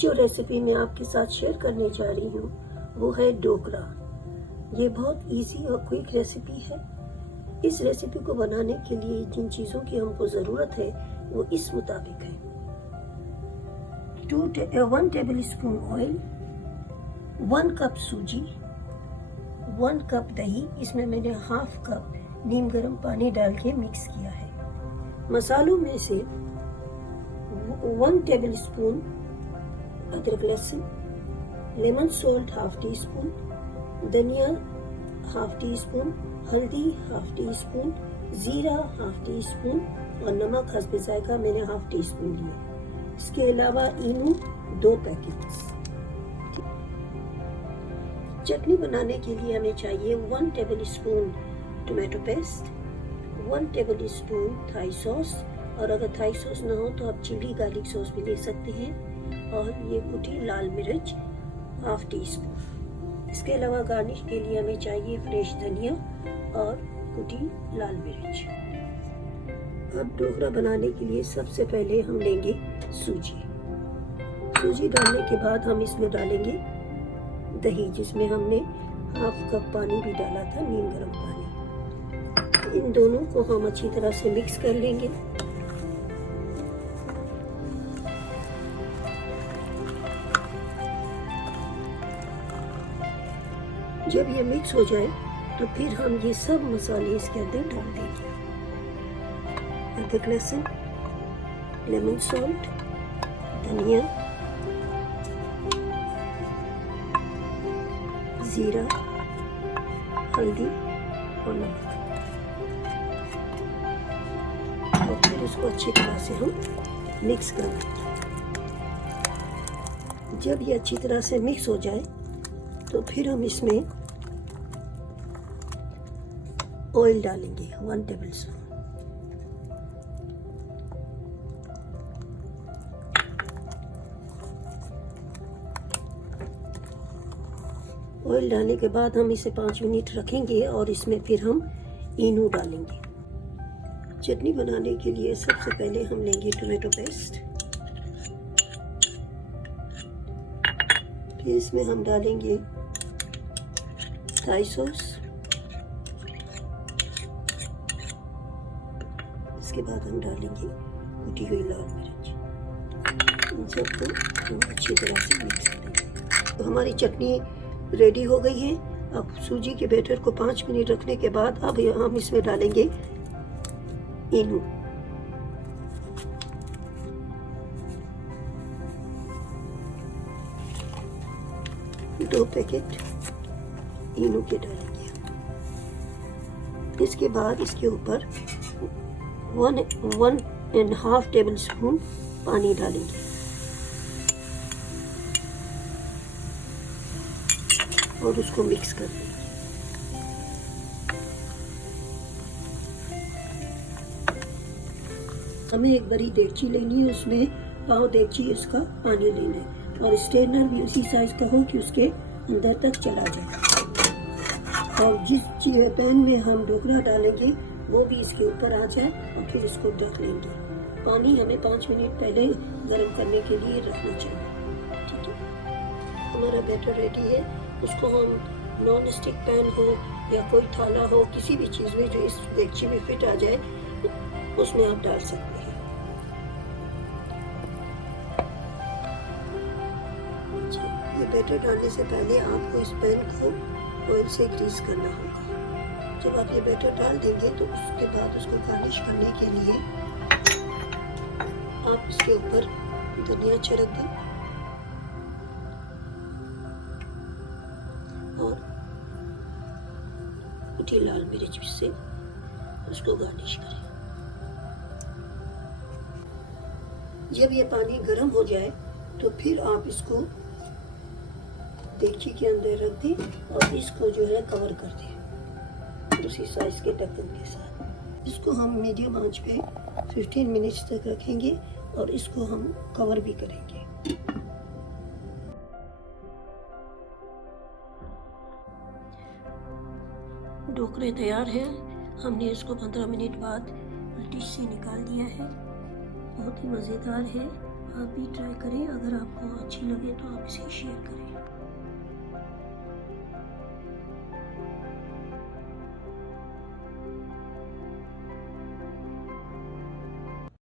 जो रेसिपी मैं आपके साथ शेयर करने जा रही हूँ वो है ढोकला। ये बहुत इजी और क्विक रेसिपी है। इस रेसिपी को बनाने के लिए जिन चीज़ों की हमको ज़रूरत है वो इस मुताबिक है। 1 टेबल स्पून ऑयल, 1 कप सूजी, 1 कप दही, इसमें मैंने हाफ कप नीम गर्म पानी डाल के मिक्स किया है। मसालों में से 1 टेबल स्पून अदरक लहसुन, lemon salt half tea spoon, धनिया हाफ टी स्पून, हल्दी हाफ टी स्पून, जीरा हाफ टी स्पून और नमक हस्बे जायका मैंने हाफ टी स्पून लिया। इसके अलावा इनो 2 पैकेट्स। चटनी बनाने के लिए हमें चाहिए 1 tablespoon tomato paste, 1 tablespoon Thai sauce, और अगर थाई सॉस ना हो तो आप चिली गार्लिक सॉस भी ले सकते हैं, और ये कुटी लाल मिर्च हाफ टी स्पून। इसके अलावा गार्निश के लिए हमें चाहिए फ्रेश धनिया और कुटी लाल मिर्च। अब ढोकला बनाने के लिए सबसे पहले हम लेंगे सूजी। सूजी डालने के बाद हम इसमें डालेंगे दही, जिसमें हमने हाफ कप पानी भी डाला था, नीम गर्म पानी। इन दोनों को हम अच्छी तरह से मिक्स कर लेंगे। जब ये मिक्स हो जाए तो फिर हम ये सब मसाले इसके अंदर डाल देंगे। अदरक लहसुन, लेमन सॉल्ट, धनिया, जीरा, हल्दी और नमक, और फिर इसको अच्छी तरह से हम मिक्स कर लेंगे। जब ये अच्छी तरह से मिक्स हो जाए तो फिर हम इसमें ऑयल डालेंगे 1 टेबल स्पून। ऑयल डालने के बाद हम इसे 5 मिनट रखेंगे और इसमें फिर हम इनो डालेंगे। चटनी बनाने के लिए सबसे पहले हम लेंगे टोमेटो पेस्ट, फिर इसमें हम डालेंगे थाई सॉस, इसके बाद हम डालेंगे कुटी हुई लाल मिर्च। इन सबको हम अच्छी तरह से मिक्स करेंगे। तो हमारी चटनी रेडी हो गई है। अब सूजी के बैटर को 5 मिनट रखने के बाद अब हम इसमें डालेंगे इनो। दो पैकेट इनो के डालेंगे। इसके बाद इसके ऊपर 1.5 टेबल स्पून पानी डालेंगे और उसको मिक्स कर देंगे। हमें एक बड़ी देगची लेनी है, उसमें पाव देगची इसका पानी लेना है, और स्ट्रेनर भी उसी साइज का हो कि उसके अंदर तक चला जाए। और जिस पैन में हम ढोकला डालेंगे वो भी इसके ऊपर आ जाए, और फिर इसको ढक लेंगे। पानी हमें 5 मिनट पहले गर्म करने के लिए रखना चाहिए। ठीक है, हमारा बैटर रेडी है। उसको हम नॉन स्टिक पैन हो या कोई थाला हो, किसी भी चीज़ में जो इस देगची में फिट आ जाए उसमें आप डाल सकते हैं। ये बैटर डालने से पहले आपको इस पैन को ऑयल से ग्रीस करना होगा। जब आप ये बैटर डाल देंगे तो उसके बाद उसको गार्निश करने के लिए आप इसके ऊपर धनिया छिड़क दें और कुटी लाल मिर्च से उसको गार्निश करें। जब ये पानी गर्म हो जाए तो फिर आप इसको देगची के अंदर रख दें और इसको जो है कवर कर दें उसी साइज के ढक्कन के साथ। इसको हम मीडियम आंच पे 15 मिनट्स तक रखेंगे और इसको हम कवर भी करेंगे। ढोकले तैयार हैं। हमने इसको 15 मिनट बाद डिश से निकाल दिया है। बहुत ही मज़ेदार है। आप भी ट्राई करें। अगर आपको अच्छी लगे तो आप इसे शेयर करें।